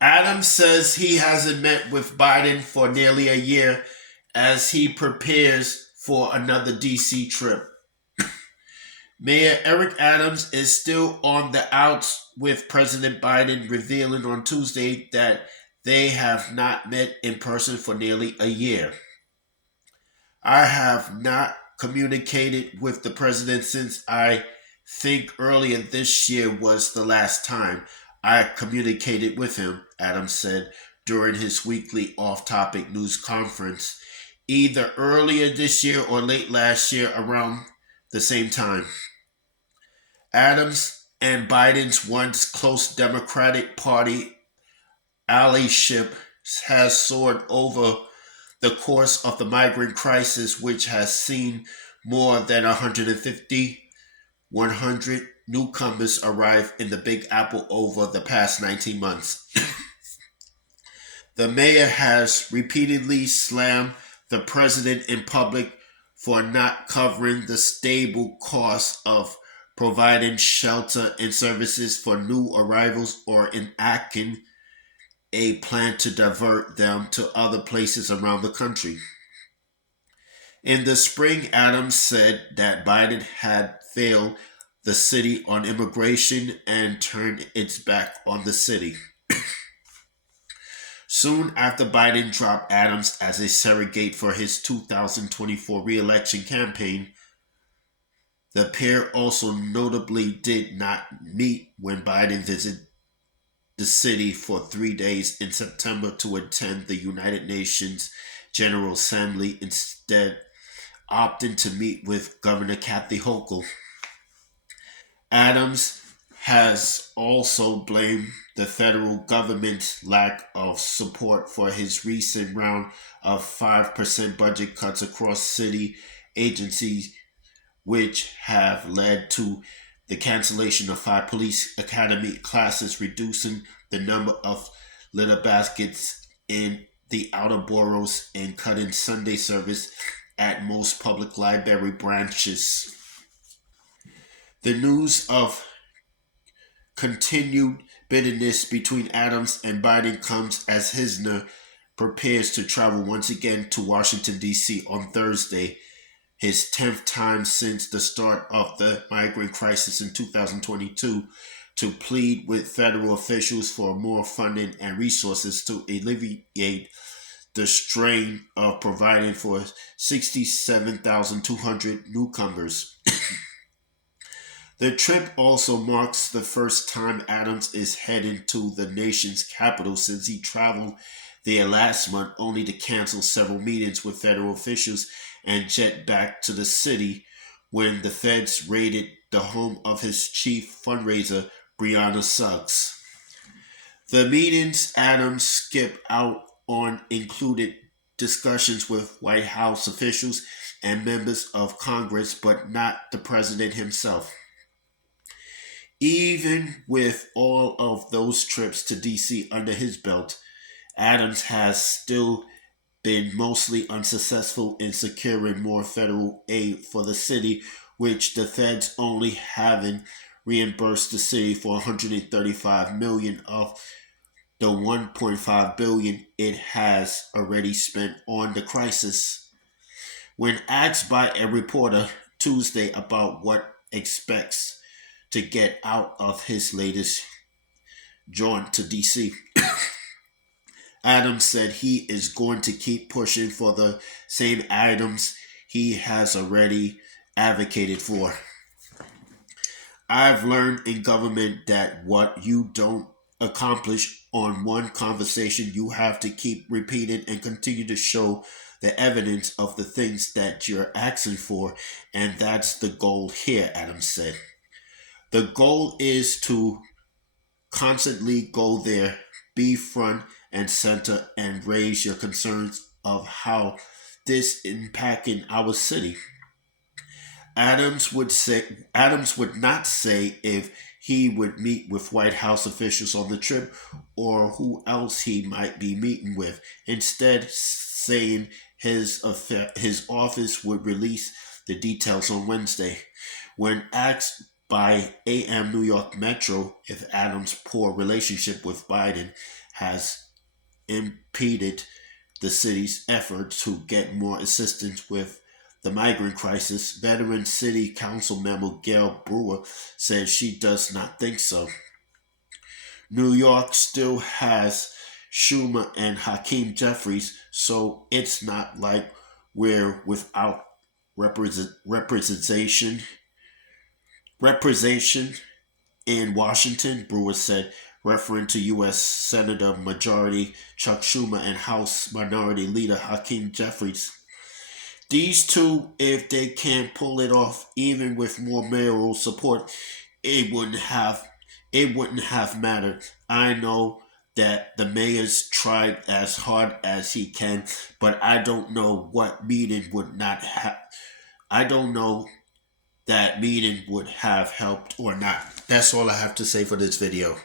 Adams says he hasn't met with Biden for nearly a year as he prepares for another DC trip. Mayor Eric Adams is still on the outs, with President Biden revealing on Tuesday that they have not met in person for nearly a year. I have not communicated with the president since I think earlier this year was the last time I communicated with him, Adams said during his weekly off topic news conference, either earlier this year or late last year around the same time. Adams and Biden's once close Democratic Party allyship has soared over the course of the migrant crisis, which has seen more than 150, 100 newcomers arrive in the Big Apple over the past 19 months. The mayor has repeatedly slammed the president in public for not covering the stable costs of providing shelter and services for new arrivals or enacting a plan to divert them to other places around the country. In the spring, Adams said that Biden had failed the city on immigration and turned its back on the city. Soon after Biden dropped Adams as a surrogate for his 2024 reelection campaign, the pair also notably did not meet when Biden visited the city for 3 days in September to attend the United Nations General Assembly, instead opting to meet with Governor Kathy Hochul. Adams has also blamed the federal government's lack of support for his recent round of 5% budget cuts across city agencies, which have led to the cancellation of 5 police academy classes, reducing the number of litter baskets in the outer boroughs, and cutting Sunday service at most public library branches. The news of continued bitterness between Adams and Biden comes as Hisner prepares to travel once again to Washington, D.C. on Thursday, his 10th time since the start of the migrant crisis in 2022, to plead with federal officials for more funding and resources to alleviate the strain of providing for 67,200 newcomers. The trip also marks the first time Adams is heading to the nation's capital since he traveled there last month, only to cancel several meetings with federal officials and jet back to the city when the feds raided the home of his chief fundraiser, Brianna Suggs. The meetings Adams skipped out on included discussions with White House officials and members of Congress, but not the president himself. Even with all of those trips to DC under his belt, Adams has still been mostly unsuccessful in securing more federal aid for the city, which the feds only having reimbursed the city for 135 million of the 1.5 billion it has already spent on the crisis. When asked by a reporter Tuesday about what expects to get out of his latest jaunt to DC, Adams said he is going to keep pushing for the same items he has already advocated for. I've learned in government that what you don't accomplish on one conversation, you have to keep repeating and continue to show the evidence of the things that you're asking for, and that's the goal here, Adams said. The goal is to constantly go there, be front and center, and raise your concerns of how this impacting our city. Adams would not say if he would meet with White House officials on the trip or who else he might be meeting with. Instead, saying his office would release the details on Wednesday. When asked by AM New York Metro if Adams' poor relationship with Biden has impeded the city's effort to get more assistance with the migrant crisis. Veteran City Council member Gail Brewer said she does not think so. New York still has Schumer and Hakeem Jeffries, so it's not like we're without representation. Representation in Washington, Brewer said, referring to U.S. Senator Majority Chuck Schumer and House Minority Leader Hakeem Jeffries. These two, if they can't pull it off, even with more mayoral support, it wouldn't have mattered. I know that the mayor's tried as hard as he can, but I don't know what meeting would not have. I don't know that meeting would have helped or not. That's all I have to say for this video.